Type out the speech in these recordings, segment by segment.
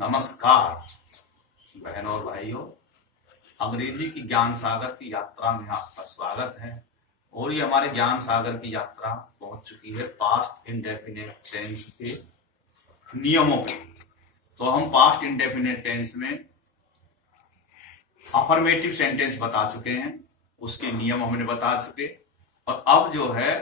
नमस्कार बहनों और भाइयों, अंग्रेजी की ज्ञान सागर की यात्रा में आपका स्वागत है। और ये हमारे ज्ञान सागर की यात्रा पहुंच चुकी है पास्ट इंडेफिनिट टेंस के नियमों पे। तो हम पास्ट इंडेफिनिट टेंस में अफर्मेटिव सेंटेंस बता चुके हैं, उसके नियम हमने बता चुके। और अब जो है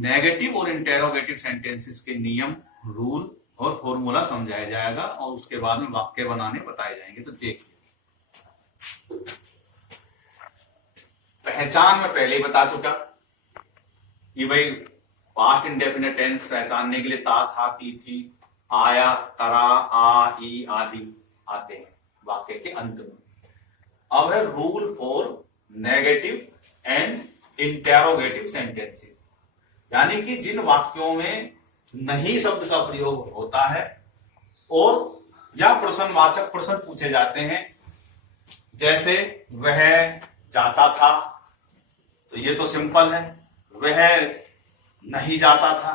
नेगेटिव और इंटेरोगेटिव सेंटेंसेस के नियम, रूल और फॉर्मूला समझाया जाएगा और उसके बाद में वाक्य बनाने बताए जाएंगे। तो देखिए, पहचान में पहले ही बता चुका कि भाई पास्ट इंडेफिनिट टेंस पहचानने के लिए ता, था, ती, थी, आया, तरा, आ, ई आदि आते हैं वाक्य के अंत में। अब है rule for negative and interrogative sentences, यानी कि जिन वाक्यों में नहीं शब्द का प्रयोग होता है और या प्रश्नवाचक प्रश्न पूछे जाते हैं, जैसे वह जाता था, तो ये तो सिंपल है। वह नहीं जाता था,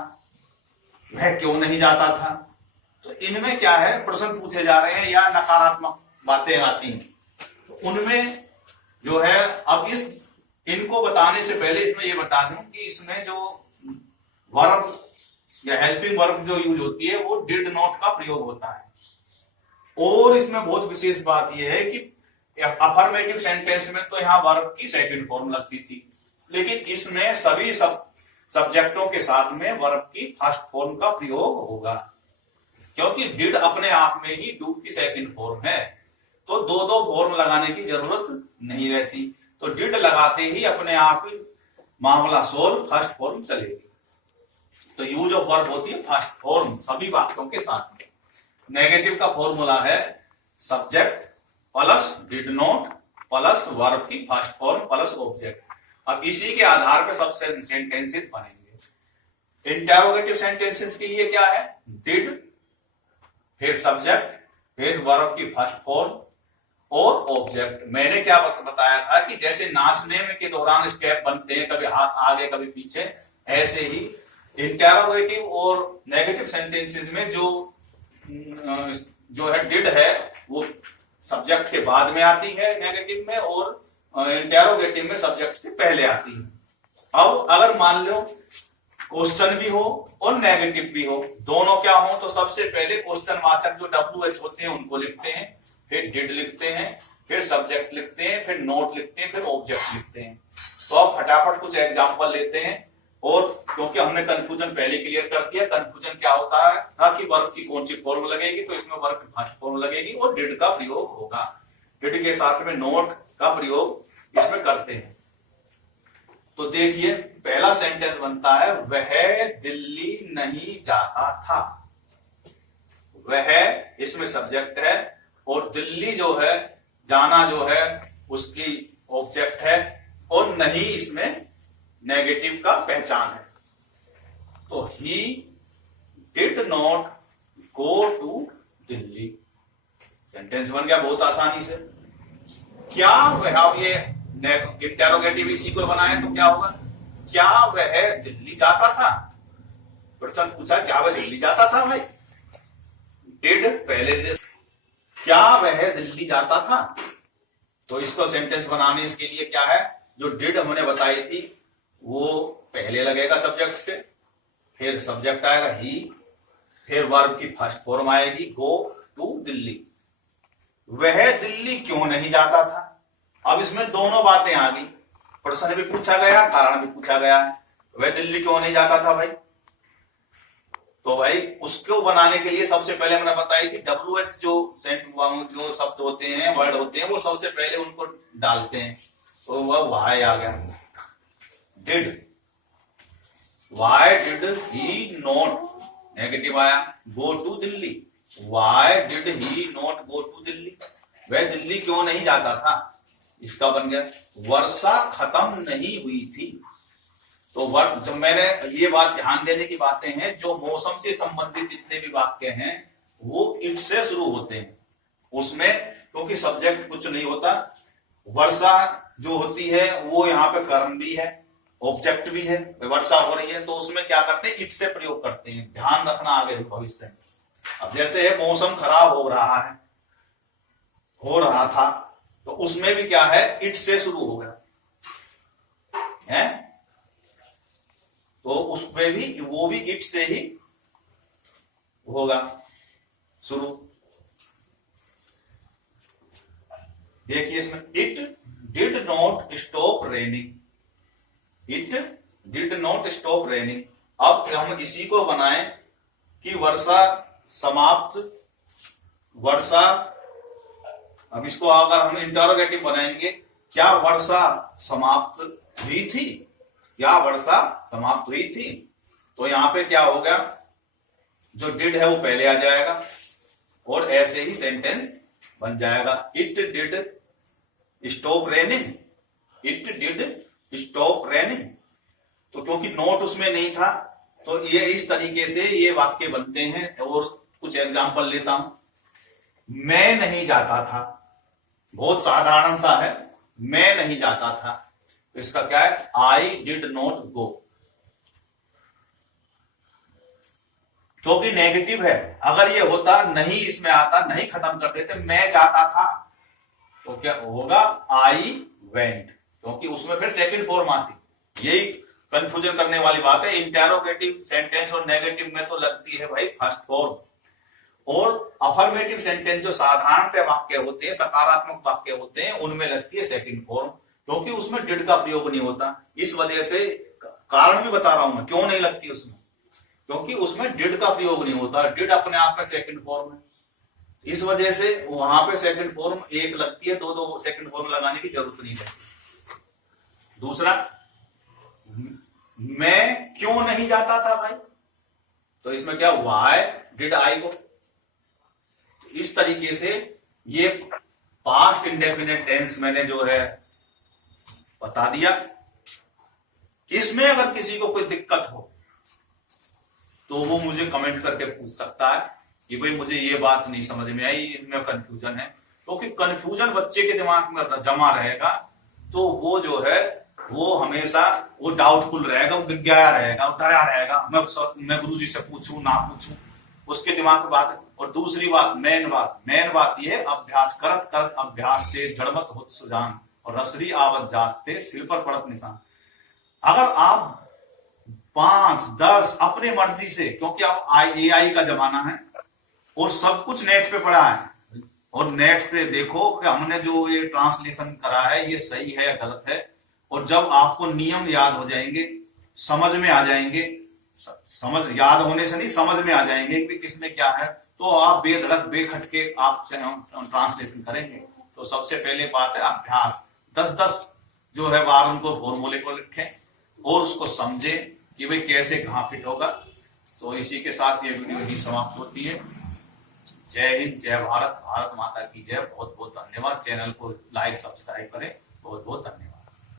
वह क्यों नहीं जाता था। तो इनमें क्या है, प्रश्न पूछे जा रहे हैं या नकारात्मक बातें आती हैं। तो उनमें जो है, अब इनको बताने से पहले इसमें ये बता दूं कि इसमें जो वर्ब या हेल्पिंग वर्ब जो यूज होती है वो डिड नॉट का प्रयोग होता है। और इसमें बहुत विशेष बात यह है कि अफर्मेटिव सेंटेंस में तो यहां वर्ब की सेकंड फॉर्म लगती थी, लेकिन इसमें सभी सब्जेक्टों के साथ में वर्ब की फर्स्ट फॉर्म का प्रयोग होगा, क्योंकि डिड अपने आप में ही डू की सेकंड फॉर्म है। तो दो फॉर्म लगाने की जरूरत नहीं रहती। तो डिड लगाते ही अपने आप ही मामला सोल्व, फर्स्ट फॉर्म चलेगी। तो यूज ऑफ वर्ब होती है फर्स्ट फॉर्म सभी वाक्यों के साथ में। नेगेटिव का फॉर्मूला है subject plus did not plus verb की फर्स्ट फॉर्म प्लस ऑब्जेक्ट। अब इसी के आधार पर सब सेंटेंसेस बनेंगे। इंटेरोगेटिव सेंटेंसेस के लिए क्या है, डिड, फिर सब्जेक्ट, फिर वर्ब की फर्स्ट फॉर्म और ऑब्जेक्ट। मैंने क्या बताया था कि जैसे नाचने में के दौरान स्टेप बनते हैं, कभी हाथ आगे कभी पीछे, ऐसे ही इंटेरोगेटिव और नेगेटिव सेंटेंसेस में जो है डिड है वो सब्जेक्ट के बाद में आती है नेगेटिव में, और इंटेरोगेटिव में सब्जेक्ट से पहले आती है। अब अगर मान लो क्वेश्चन भी हो और नेगेटिव भी हो, दोनों क्या हो, तो सबसे पहले क्वेश्चन वाचक जो WH होते हैं उनको लिखते हैं, फिर डिड लिखते हैं, फिर सब्जेक्ट लिखते हैं, फिर नोट लिखते हैं, फिर ऑब्जेक्ट लिखते हैं। तो अब फटाफट कुछ एग्जांपल लेते हैं। और क्योंकि हमने कंफ्यूजन पहले क्लियर कर दिया, कंफ्यूजन क्या होता है ना कि वर्ब की कौन सी फॉर्म लगेगी, तो इसमें वर्ब की फर्स्ट फॉर्म लगेगी और डिड का प्रयोग होगा। डिड के साथ में नोट का प्रयोग इसमें करते हैं। तो देखिए, पहला सेंटेंस बनता है वह दिल्ली नहीं जाता था। वह इसमें सब्जेक्ट है और दिल्ली जो है, जाना जो है, उसकी ऑब्जेक्ट है, और नहीं इसमें नेगेटिव का पहचान है। तो he did not go to Delhi. Sentence बन गया बहुत आसानी से। क्या वह, ये इंटेरोगेटिव इसी को बनाए तो क्या होगा, क्या वह दिल्ली जाता था। प्रश्न पूछा क्या वह दिल्ली जाता था। भाई डिड पहले, क्या वह दिल्ली जाता था। तो इसको सेंटेंस बनाने इसके लिए क्या है, जो डिड हमने बताई थी वो पहले लगेगा सब्जेक्ट से, फिर सब्जेक्ट आएगा ही, फिर वर्ब की फर्स्ट फॉर्म आएगी गो टू दिल्ली। वह दिल्ली क्यों नहीं जाता था। अब इसमें दोनों बातें आ गई, प्रश्न भी पूछा गया, कारण भी पूछा गया है। वह दिल्ली क्यों नहीं जाता था भाई। तो भाई उसको बनाने के लिए सबसे पहले हमने बताई थी WH जो शब्द होते हैं, वर्ड होते हैं, वो सबसे पहले उनको डालते हैं। तो वह वाई आ गया, did. Why did he not, negative आया, go to Delhi. Why did he not go to Delhi, वह दिल्ली क्यों नहीं जाता था। इसका बन गया वर्षा खत्म नहीं हुई थी। तो जब मैंने ये बात ध्यान देने की बातें हैं, जो मौसम से संबंधित जितने भी वाक्य हैं वो इट से शुरू होते हैं। उसमें क्योंकि सब्जेक्ट कुछ नहीं होता, वर्षा जो होती है वो यहाँ पे कर्म भी है, ऑब्जेक्ट भी है, वर्षा हो रही है, तो उसमें क्या करते हैं, इट से प्रयोग करते हैं। ध्यान रखना आगे भविष्य में। अब जैसे है मौसम खराब हो रहा था, तो उसमें भी क्या है, इट से शुरू हो गया है, तो उसमें भी वो भी इट से ही होगा शुरू। देखिए इसमें it did not stop raining, it did not stop raining. अब हम इसी को बनाएं कि वर्षा समाप्त, वर्षा, अब इसको अगर हम इंटरोगेटिव बनाएंगे, क्या वर्षा समाप्त हुई थी, क्या वर्षा समाप्त हुई थी, तो यहां पे क्या हो गया, जो डिड है वो पहले आ जाएगा और ऐसे ही सेंटेंस बन जाएगा। It did stop raining, it did stop raining. तो क्योंकि नोट उसमें नहीं था, तो ये इस तरीके से ये वाक्य बनते हैं। और कुछ एग्जांपल लेता हूं, मैं नहीं जाता था, बहुत साधारण सा है, मैं नहीं जाता था, तो इसका क्या है, आई डिड नॉट गो, क्योंकि नेगेटिव है। अगर ये होता नहीं, इसमें आता, नहीं खत्म कर देते, मैं जाता था, तो क्या होगा, आई वेंट, क्योंकि उसमें फिर सेकंड फॉर्म आती। यही कंफ्यूजन करने वाली बात है, इंटरोगेटिव सेंटेंस और नेगेटिव में तो लगती है भाई फर्स्ट फॉर्म, और अफर्मेटिव सेंटेंस जो साधारणतः वाक्य होते हैं, सकारात्मक वाक्य होते हैं, उनमें लगती है सेकंड फॉर्म, क्योंकि उसमें डिड का प्रयोग नहीं होता। इस वजह से कारण भी बता रहा हूं मैं, क्यों नहीं लगती उसमें, क्योंकि उसमें डिड का प्रयोग नहीं होता, डिड अपने आप में सेकंड फॉर्म है, इस वजह से वहां पे सेकंड फॉर्म एक लगती है, दो सेकंड फॉर्म लगाने की जरूरत नहीं है। दूसरा, मैं क्यों नहीं जाता था भाई, तो इसमें क्या, व्हाई डिड आई गो। इस तरीके से ये पास्ट इंडेफिनिट टेंस मैंने जो है बता दिया। इसमें अगर किसी को कोई दिक्कत हो तो वो मुझे कमेंट करके पूछ सकता है कि भाई मुझे ये बात नहीं समझ में आई, इसमें कंफ्यूजन है, क्योंकि कंफ्यूजन बच्चे के दिमाग में जमा रहेगा तो वो जो है वो हमेशा वो डाउटफुल रहेगा, वो डिग्गाया रहेगा, वो डरा रहेगा, मैं गुरुजी से पूछूं ना पूछूं, उसके दिमाग में बात है। और दूसरी बात, मेन बात ये है, अभ्यास करत करत अभ्यास से जड़मत होत सुजान, और रसरी आवत जाते सिर पर पड़त निशान। अगर आप 5-10 अपनी मर्जी से, क्योंकि अब AI का जमाना है और सब कुछ नेट पे पड़ा है, और नेट पे देखो कि हमने जो ये ट्रांसलेशन करा है ये सही है या गलत है, और जब आपको नियम याद हो जाएंगे, समझ में आ जाएंगे, समझ याद होने से नहीं, समझ में आ जाएंगे कि किसमें क्या है, तो आप बेधड़क बेखटके आप ट्रांसलेशन करेंगे। तो सबसे पहले बात है अभ्यास, 10-10 जो है बार उनको फॉर्मूले को लिखें और उसको समझें कि भाई कैसे कहां फिट होगा। तो इसी के साथ ये वीडियो ही समाप्त होती है। जय हिंद, जय भारत, भारत माता की जय। बहुत बहुत धन्यवाद। चैनल को लाइक सब्सक्राइब करें। बहुत बहुत धन्यवाद।